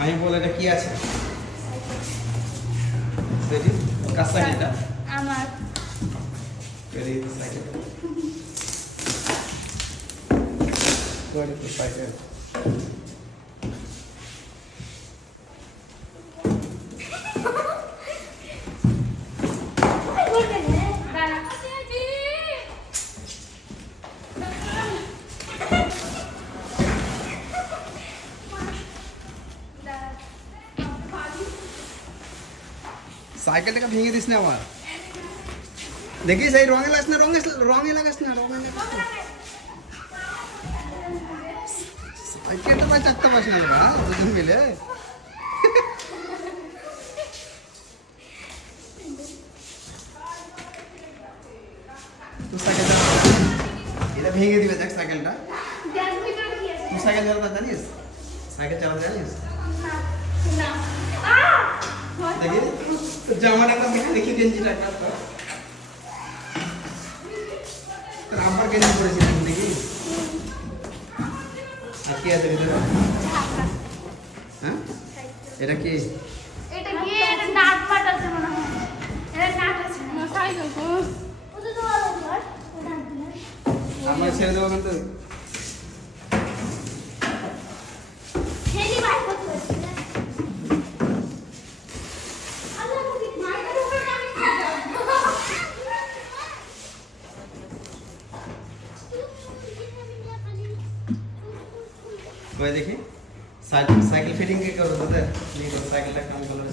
মাই বলে এটা কি আছে দেখি কার সাইকেল এটা আমার Very excited. Very excited. সাইকেলটাকে ভেঙে দিস না আমার দেখিস এই রঙে লাগাস না রঙে লাগাস না সাইকেলটা ভাই চারটা পাস না দুজন মিলে তুই সাইকেলটা এটা ভেঙে দিবে দেখ সাইকেলটা তুই সাইকেল চালাতে জানিস সাইকেল চালাতে জানিস দেখি তোর জামাটা একটা দেখি গেঞ্জিটা একটা আমার গেঞ্জি পরেছি দেখি আর কি আছে ভিতরে হ্যাঁ এটা কি এটা কি এটা নাট পাট আছে মনে হয় এটা নাট আছে না সাইকেল কো ওটা তো আলো ঘর ওটা আমার ছেড়ে দেবো কিন্তু হেলি ভাই কত আছে আল্লাহ কি মাইকের উপরে আমি ওই দেখি সাইকেল ফিটিং কে করো তোদের নিয়ে সাইকেলটা কাম করলো